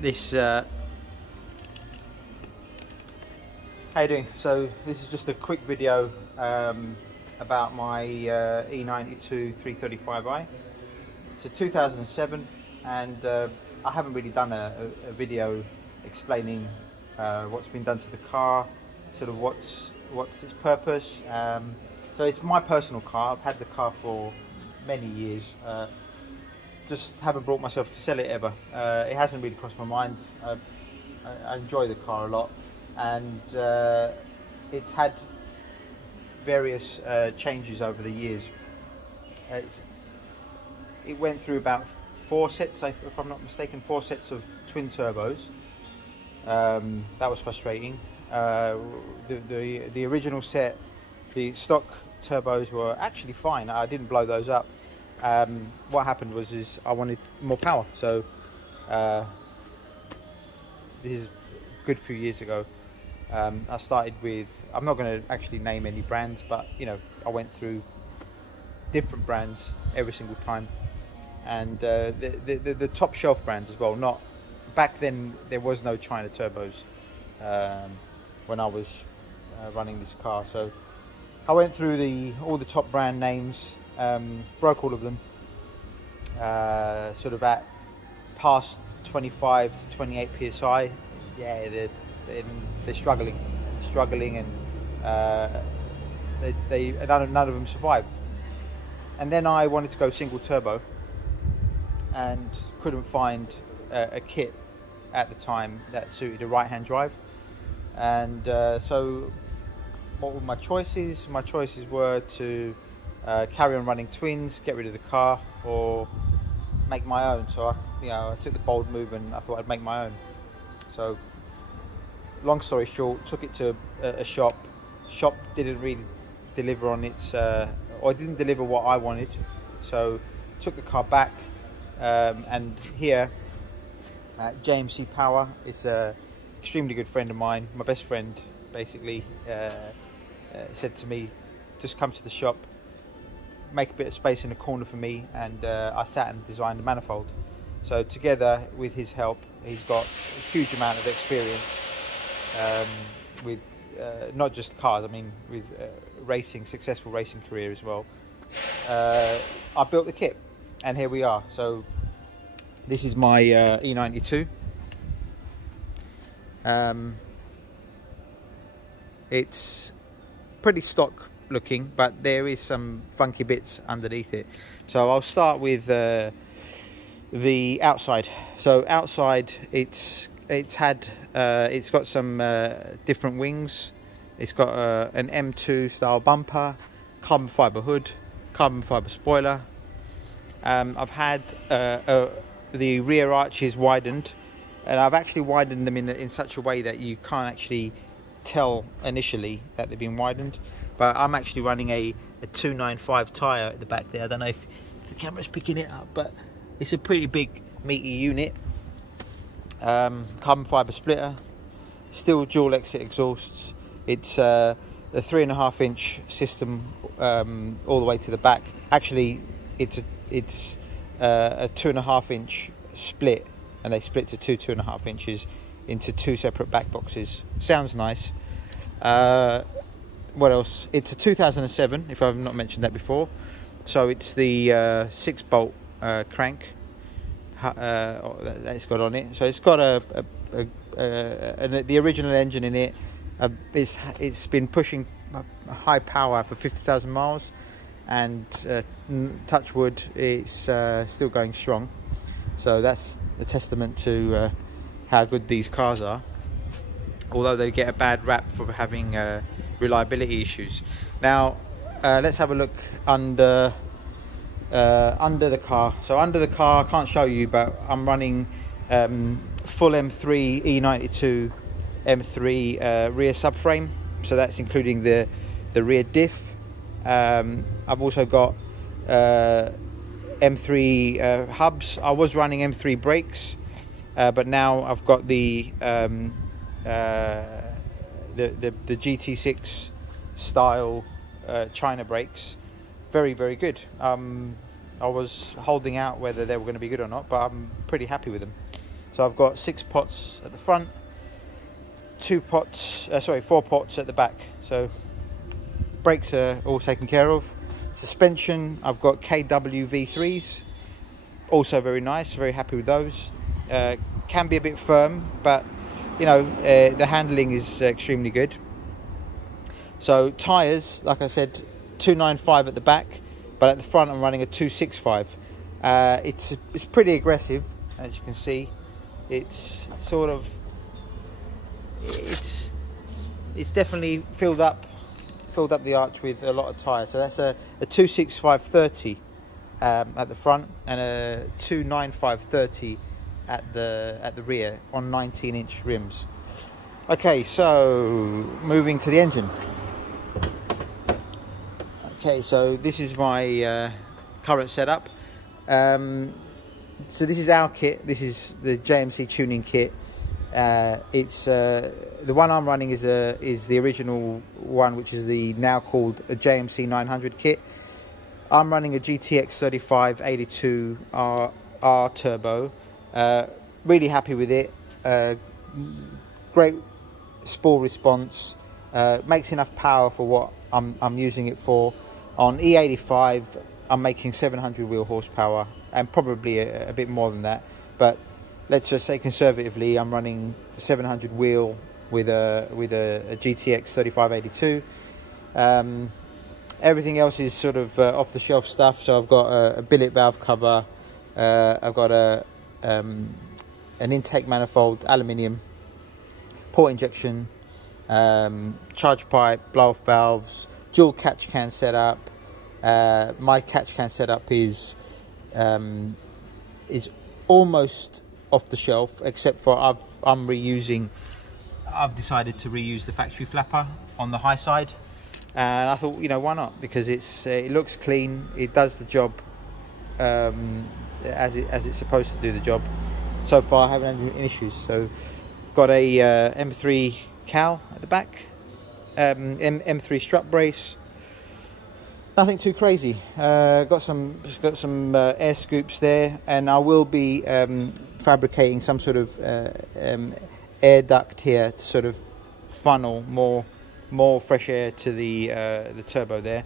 this how you doing? So this is just a quick video about my E92 335i. It's a 2007, and I haven't really done a video explaining what's been done to the car, sort of what's its purpose. So it's my personal car. I've had the car for many years. Just haven't brought myself to sell it ever. It hasn't really crossed my mind. I enjoy the car a lot, and it's had various changes over the years. It went through about 4 sets, if I'm not mistaken, 4 sets of twin turbos. That was frustrating. The original set, the stock turbos were actually fine. I didn't blow those up. What happened was I wanted more power. So this is a good few years ago. I started with, I'm not going to actually name any brands, but you know, I went through different brands every single time, and the top shelf brands as well. Not back then, there was no China turbos when I was running this car. So I went through all the top brand names, broke all of them, sort of at past 25 to 28 psi. Yeah, they're struggling, and none of them survived. And then I wanted to go single turbo, and couldn't find a kit at the time that suited a right-hand drive. And so what were my choices? My choices were to carry on running twins, get rid of the car, or make my own. So I took the bold move, and I thought I'd make my own. So long story short, took it to a shop. Shop didn't really deliver on its, or didn't deliver what I wanted. So took the car back, and here at JMC Power, is a extremely good friend of mine, my best friend, basically, said to me, just come to the shop, make a bit of space in the corner for me, and I sat and designed a manifold. So together with his help, he's got a huge amount of experience with not just cars, I mean with racing, successful racing career as well. I built the kit, and here we are. So this is my E92. It's pretty stock looking, but there is some funky bits underneath it. So I'll start with the outside. So outside, it's got some different wings. It's got an M2 style bumper, carbon fiber hood, carbon fiber spoiler. I've had the rear arches widened, and I've actually widened them in such a way that you can't actually tell initially that they've been widened. But I'm actually running a 295 tyre at the back there. I don't know if the camera's picking it up, but it's a pretty big meaty unit. Carbon fibre splitter, still dual exit exhausts. It's a 3.5 inch system all the way to the back. Actually, it's a 2.5 inch split, and they split to 2.5 inches into 2 separate back boxes. Sounds nice. What else? It's a 2007, if I've not mentioned that before. So it's the 6-bolt crank that it's got on it. So it's got the original engine in it. It's been pushing high power for 50,000 miles, and touch wood, it's still going strong. So that's a testament to how good these cars are, although they get a bad rap for having reliability issues. Now let's have a look under the car. So under the car, I can't show you, but I'm running full M3 E92 M3 rear subframe. So that's including the rear diff. I've also got M3 hubs. I was running M3 brakes, but now I've got the GT6 style China brakes. Very, very good. I was holding out whether they were going to be good or not, but I'm pretty happy with them. So I've got 6 pots at the front, 4 pots at the back. So brakes are all taken care of. Suspension, I've got KW V3s, also very nice, very happy with those. Can be a bit firm, but you know, the handling is extremely good. So tyres, like I said, 295 at the back, but at the front I'm running a 265. It's pretty aggressive, as you can see. It's sort of, it's definitely filled up the arch with a lot of tyre. So that's a 265/30 at the front and a 295/30 at the rear on 19-inch rims. Okay, so moving to the engine. Okay, so this is my current setup. So this is our kit. This is the JMC tuning kit. It's the one I'm running is the original one, which is the now called a JMC 900 kit. I'm running a GTX 3582 R Turbo. Really happy with it. Great spool response. Makes enough power for what I'm using it for. On E85, I'm making 700 wheel horsepower, and probably a bit more than that. But let's just say conservatively, I'm running 700 wheel with a GTX 3582. Everything else is sort of off-the-shelf stuff. So I've got a billet valve cover. I've got an intake manifold, aluminium, port injection, charge pipe, blow-off valves, dual catch can setup. My catch can setup is almost off the shelf, except for I've decided to reuse the factory flapper on the high side, and I thought, you know, why not? Because it looks clean, it does the job as it's supposed to do the job. So far I haven't had any issues. So got a M3 cowl at the back, M3 strut brace. Nothing too crazy. Got some air scoops there, and I will be fabricating some sort of air duct here to sort of funnel more fresh air to the turbo there.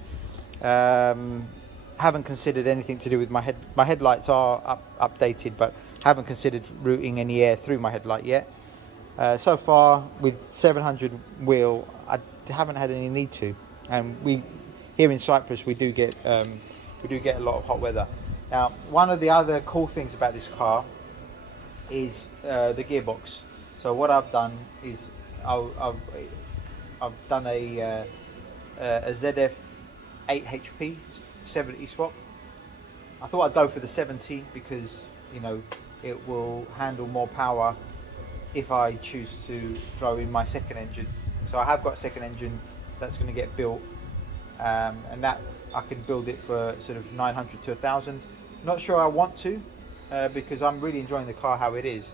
Haven't considered anything to do with my headlights are updated, but haven't considered routing any air through my headlight yet. So far with 700 wheel, I haven't had any need to, and here in Cyprus we do get a lot of hot weather. Now, one of the other cool things about this car is the gearbox. So what I've done is I've done a ZF 8 HP 70 swap. I thought I'd go for the 70 because, you know, it will handle more power if I choose to throw in my second engine. So I have got a second engine that's going to get built, and that I can build it for sort of 900 to 1,000. Not sure I want to, because I'm really enjoying the car how it is.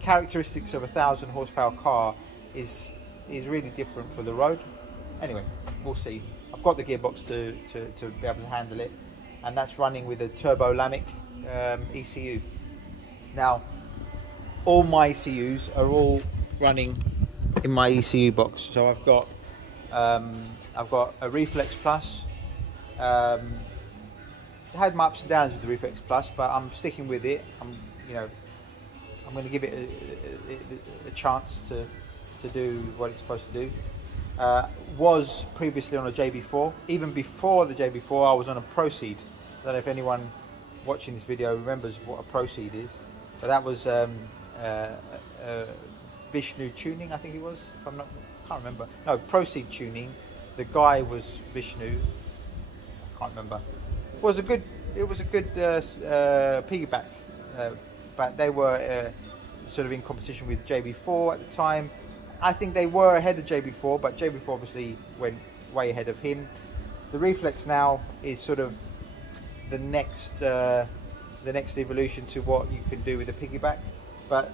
Characteristics of a 1,000 horsepower car is really different for the road. Anyway, we'll see. I've got the gearbox to be able to handle it, and that's running with a turbo Lamic ECU. Now, all my ECUs are all running in my ECU box. So I've got a Reflex Plus. Had my ups and downs with the Reflex Plus, but I'm sticking with it. I'm going to give it a chance to do what it's supposed to do. Was previously on a JB4. Even before the JB4, I was on a Proceed. I don't know if anyone watching this video remembers what a Proceed is, but that was Vishnu Tuning, I think it was. If I can't remember. No, Proceed Tuning. The guy was Vishnu. I can't remember. It was a good piggyback, but they were sort of in competition with JB4 at the time. I think they were ahead of JB4, but JB4 obviously went way ahead of him. The Reflex now is sort of the next evolution to what you can do with a piggyback. But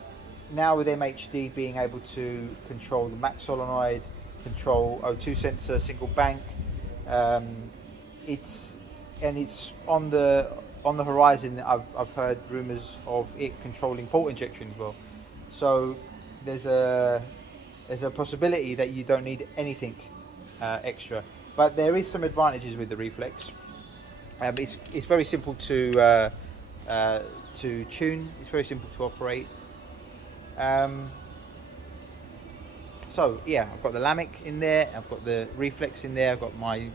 now with MHD being able to control the max solenoid, control O2 sensor, single bank, it's on the on the horizon, I've heard rumours of it controlling port injection as well. So there's a possibility that you don't need anything extra. But there is some advantages with the Reflex. It's very simple to tune. It's very simple to operate. So yeah, I've got the Lamech in there. I've got the Reflex in there. I've got my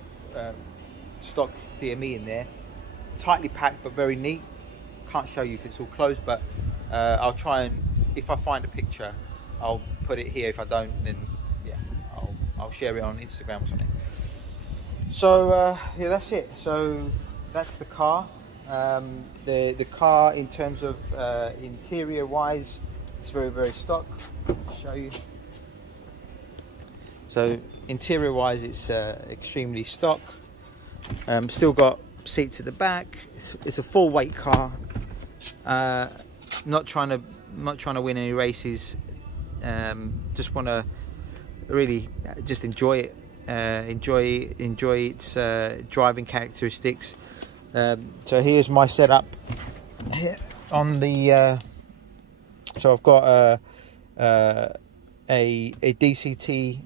stock DME in there. Tightly packed, but very neat. Can't show you because it's all closed, but I'll try and, if I find a picture, I'll put it here. If I don't, then yeah, I'll share it on Instagram or something. So yeah, that's it. So that's the car. The car, in terms of interior wise, it's very stock. I'll show you. So interior wise, it's extremely stock. Still got seats at the back. It's a full weight car. Not trying to win any races. Just want to really just enjoy it. Enjoy its driving characteristics. So here's my setup here on the. So I've got a DCT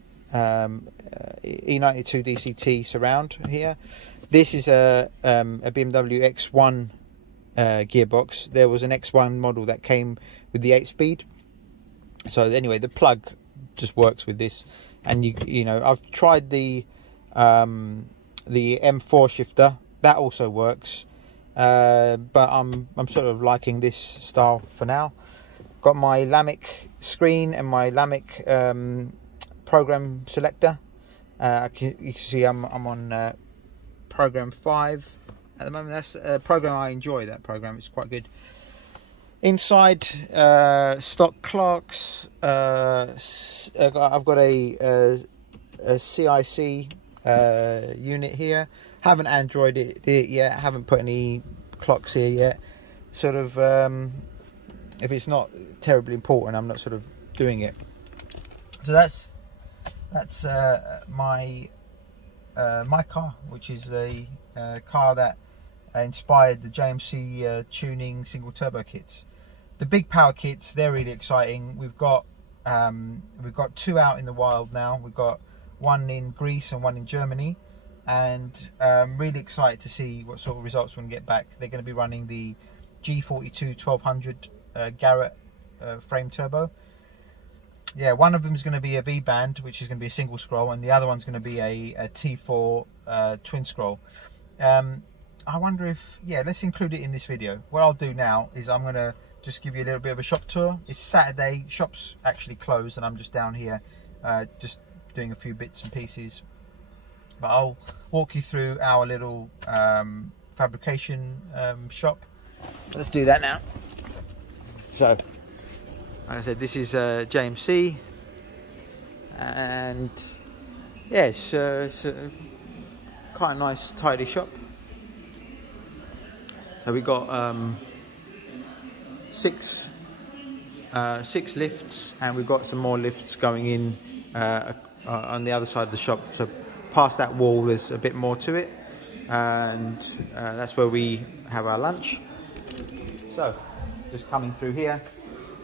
E92 DCT surround here. This is a BMW X1 gearbox. There was an X1 model that came with the 8-speed. So anyway, the plug just works with this. And you know, I've tried the M4 shifter. That also works, but I'm sort of liking this style for now. Got my Lamech screen and my Lamech program selector. You can see I'm on program 5 at the moment. That's a program I enjoy. That program, it's quite good. Inside, stock clocks. I've got a CIC unit here. Haven't Androided it yet. Haven't put any clocks here yet. Sort of, if it's not terribly important, I'm not sort of doing it. So that's my my car, which is a car that inspired the JMC Tuning Single Turbo kits. The big power kits, they're really exciting. We've got 2 out in the wild now. We've got one in Greece and one in Germany, and I'm really excited to see what sort of results we're going to get back. They're going to be running the G42 1200 Garrett frame turbo. Yeah, one of them is going to be a V-band, which is going to be a single scroll, and the other one's going to be a T4 twin scroll. I wonder if, yeah, let's include it in this video. What I'll do now is I'm going to just give you a little bit of a shop tour. It's Saturday, shop's actually closed, and I'm just down here just doing a few bits and pieces. But I'll walk you through our little fabrication shop. Let's do that now. So, like I said, this is JMC, and yeah, it's quite a nice, tidy shop. So we got 6 lifts, and we've got some more lifts going in on the other side of the shop. So past that wall, there's a bit more to it, and that's where we have our lunch. So just coming through here.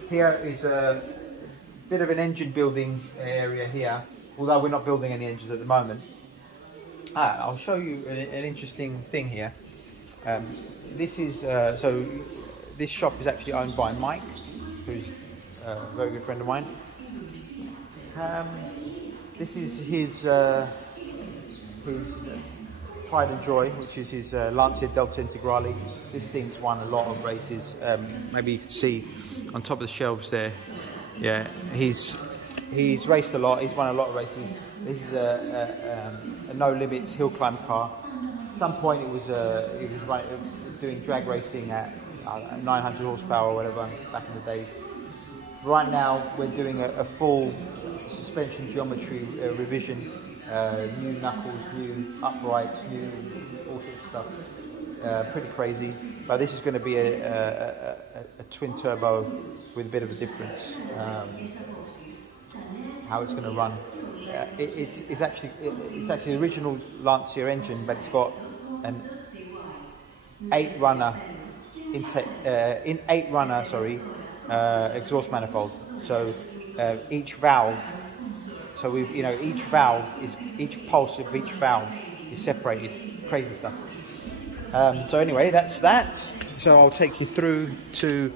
Here is a bit of an engine building area here, although we're not building any engines at the moment. I'll show you an interesting thing here. This is so this shop is actually owned by Mike, who's a very good friend of mine. This is his pride and joy, which is his Lancia Delta Integrale. This thing's won a lot of races. Maybe you can see on top of the shelves there. Yeah, he's raced a lot. He's won a lot of races. This is a no limits hill climb car. At some point it was doing drag racing at 900 horsepower or whatever back in the days. Right now we're doing a full suspension geometry revision. New knuckles, new uprights, new all sorts of stuff. Pretty crazy. But this is going to be a twin turbo with a bit of a difference. How it's going to run. It's actually the original Lancia engine, but it's got 8 runner intake, in 8 runner, sorry, exhaust manifold. So each valve, so we've, you know, each valve is, each pulse of each valve is separated. Crazy stuff. So anyway, that's that. So I'll take you through to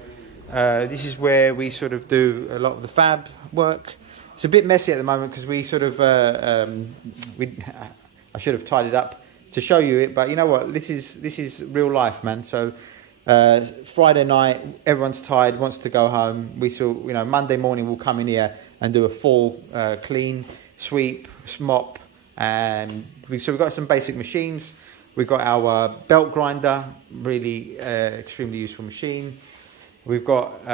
this is where we sort of do a lot of the fab work. It's a bit messy at the moment because we sort of I should have tidied up to show you it, but you know what, this is real life, man. So Friday night, everyone's tired, wants to go home. We saw, you know, Monday morning we'll come in here and do a full clean, sweep, mop, and so we've got some basic machines. We've got our belt grinder, really extremely useful machine. We've got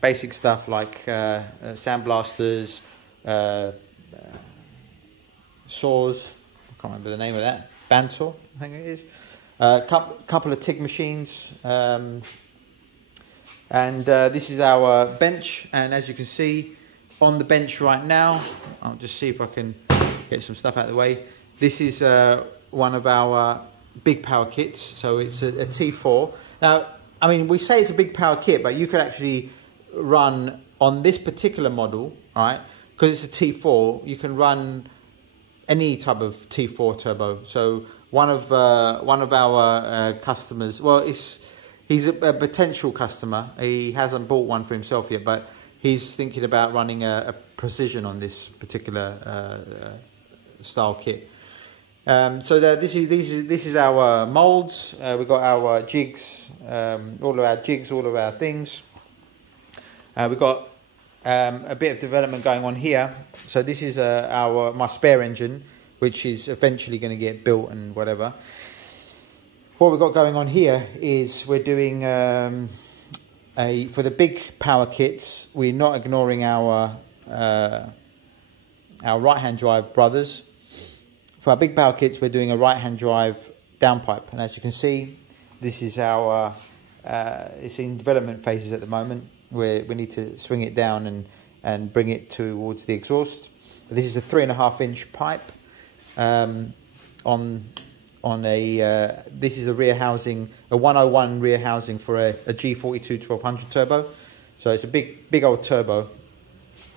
basic stuff like sandblasters, saws. I can't remember the name of that. Bandsaw, I think it is. Couple of TIG machines. And this is our bench. And as you can see, on the bench right now, I'll just see if I can get some stuff out of the way. This is one of our big power kits. So it's a T4. Now, I mean, we say it's a big power kit, but you could actually run on this particular model, right? Because it's a T4, you can run any type of T4 turbo. So one of our customers, well, he's a potential customer. He hasn't bought one for himself yet, but he's thinking about running a precision on this particular style kit. So this is our molds. We've got our jigs, all of our jigs, all of our things. We've got a bit of development going on here. So this is my spare engine, which is eventually going to get built and whatever. What we've got going on here is we're doing for the big power kits. We're not ignoring our right-hand drive brothers. For our big power kits, we're doing a right-hand drive downpipe, and as you can see, this is our. It's in development phases at the moment, where we need to swing it down and bring it towards the exhaust. This is a 3.5-inch pipe on a. This is a rear housing, a 101 rear housing for a G42 1200 turbo. So it's a big old turbo,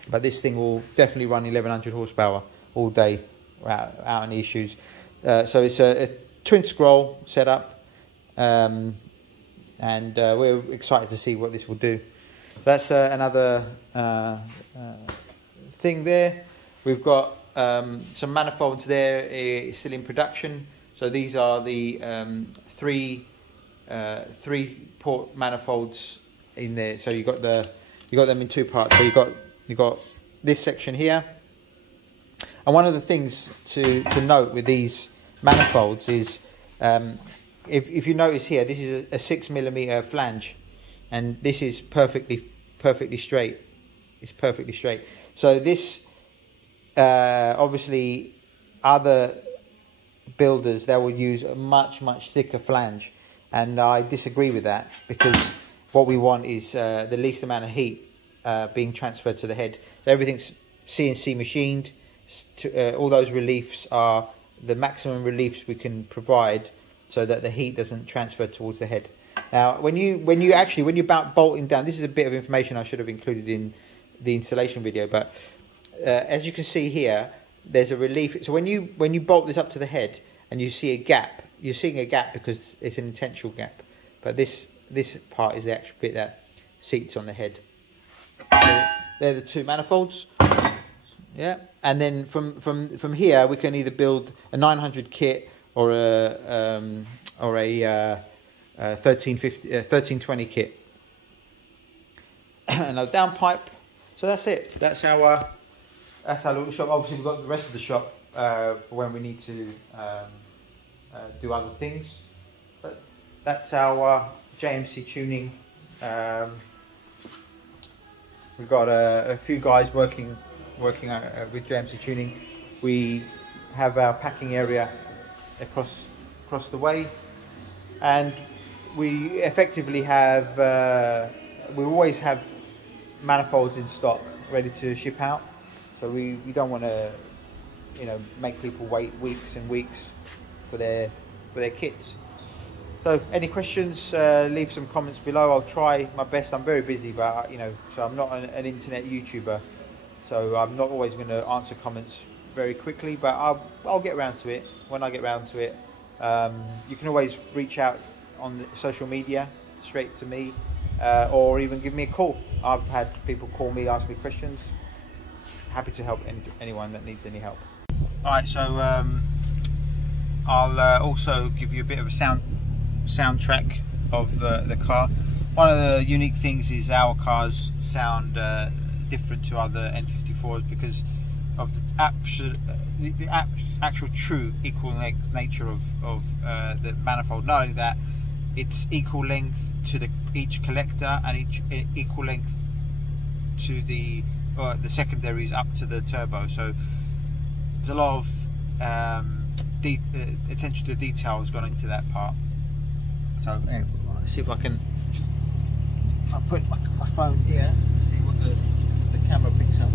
but this thing will definitely run 1100 horsepower all day. Out any issues. So it's a twin scroll setup, and we're excited to see what this will do. So that's another thing there. We've got some manifolds there, still in production. So these are the three port manifolds in there. So you got them in 2 parts. So you got this section here. And one of the things to note with these manifolds is, if you notice here, this is a 6mm flange, and this is perfectly straight. It's perfectly straight. So this, obviously, other builders, they will use a much thicker flange, and I disagree with that, because what we want is the least amount of heat being transferred to the head. So everything's CNC machined. All those reliefs are the maximum reliefs we can provide, so that the heat doesn't transfer towards the head. Now, when you bolting down, this is a bit of information I should have included in the installation video, but as you can see here, there's a relief. So when you bolt this up to the head and you see a gap, you're seeing a gap because it's an intentional gap. But this part is the actual bit that seats on the head. So they're the 2 manifolds. Yeah, and then from here we can either build a 900 kit or a 1320 kit. Another downpipe. So that's it. That's our little shop. Obviously we've got the rest of the shop for when we need to do other things. But that's our JMC tuning. We've got a few guys working with JMC Tuning. We have our packing area across the way, and we effectively have we always have manifolds in stock ready to ship out. So we don't want to, you know, make people wait weeks and weeks for their kits. So any questions, leave some comments below. I'll try my best. I'm very busy, but you know, so I'm not an internet YouTuber, so I'm not always going to answer comments very quickly, but I'll get around to it when I get around to it. You can always reach out on the social media straight to me, or even give me a call. I've had people call me, ask me questions. Happy to help anyone that needs any help. Alright, so I'll also give you a bit of a soundtrack of the car. One of the unique things is our cars sound different to other N54s because of the actual true equal length nature of the manifold. Not only that, it's equal length to each collector and equal length to the secondaries up to the turbo. So there's a lot of attention to detail has gone into that part. So anyway, let's see if I put my phone here, see what the camera picks up.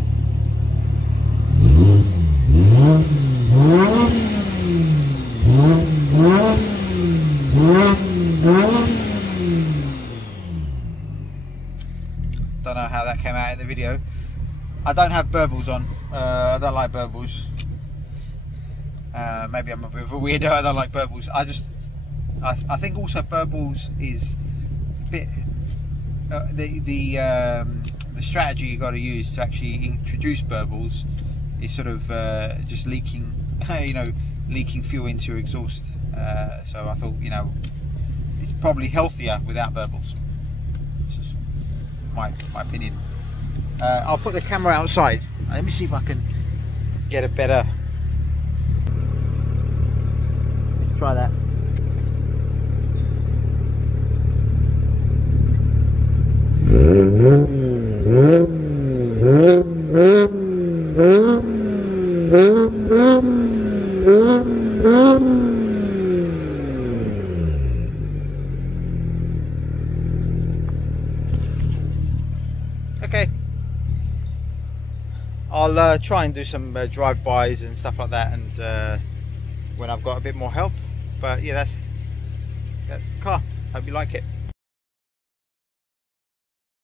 Don't know how that came out in the video. I don't have burbles on. I don't like burbles. Maybe I'm a bit of a weirdo. I don't like burbles. I think also burbles is a bit the strategy you got to use to actually introduce burbles is sort of just leaking, you know, leaking fuel into your exhaust. So I thought, you know, it's probably healthier without burbles. It's just my opinion. I'll put the camera outside. Let me see if I can get a better. Let's try that. Okay, I'll try and do some drive-bys and stuff like that, and when I've got a bit more help. But yeah, that's the car. Hope you like it.